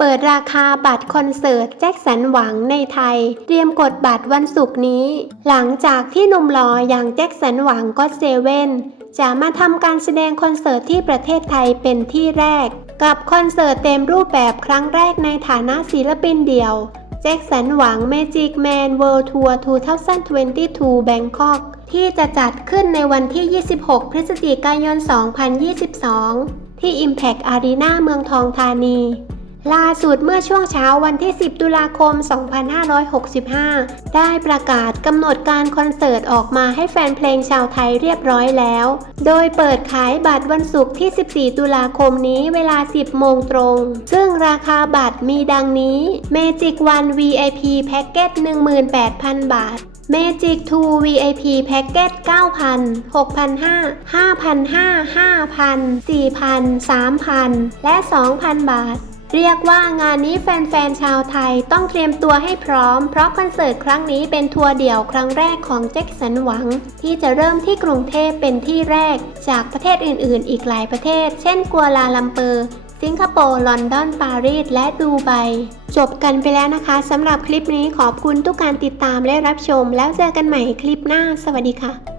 เปิดราคาบัตรคอนเสิร์ตแจ็คสันหวังในไทย เตรียมกดบัตรวันศุกร์นี้ หลังจากที่นุ่มลออย่างแจ็คสันหวังก็เซเว่นจะมาทำการแสดงคอนเสิร์ตที่ประเทศไทยเป็นที่แรก กับคอนเสิร์ตเต็มรูปแบบครั้งแรกในฐานะศิลปินเดี่ยว แจ็คสันหวัง Magic Man World Tour 2022 Bangkok ที่จะจัดขึ้นในวันที่ 26 พฤศจิกายน 2022 ที่ Impact Arena เมืองทองธานี ล่าสุดเมื่อช่วงเช้าวันที่ 10 ตุลาคม 2565 ได้ประกาศกำหนดการคอนเสิร์ตออกมาให้แฟนเพลงชาวไทยเรียบร้อยแล้ว โดยเปิดขายบัตรวันศุกร์ที่ 14 ตุลาคมนี้เวลา 10 โมงตรง ซึ่งราคาบัตรมีดังนี้ Magic 1 VIP Package 18,000 บาท Magic 2 VIP Package 9,000 6,500 5,500 5,000 4,000 3,000 และ 2,000 บาท เรียกว่างานนี้แฟนๆ ชาวไทยต้องเตรียมตัวให้พร้อม เพราะคอนเสิร์ตครั้งนี้เป็นทัวร์เดี่ยวครั้งแรกของแจ็คสันหวัง ที่จะเริ่มที่กรุงเทพเป็นที่แรก จากประเทศอื่นๆ อีกหลายประเทศ เช่นกัวลาลัมเปอร์สิงคโปร์ลอนดอน ปารีส และดูไบ จบกันไปแล้วนะคะสำหรับคลิปนี้ขอบคุณทุกการติดตามและรับชม แล้วเจอกันใหม่คลิปหน้า สวัสดีค่ะ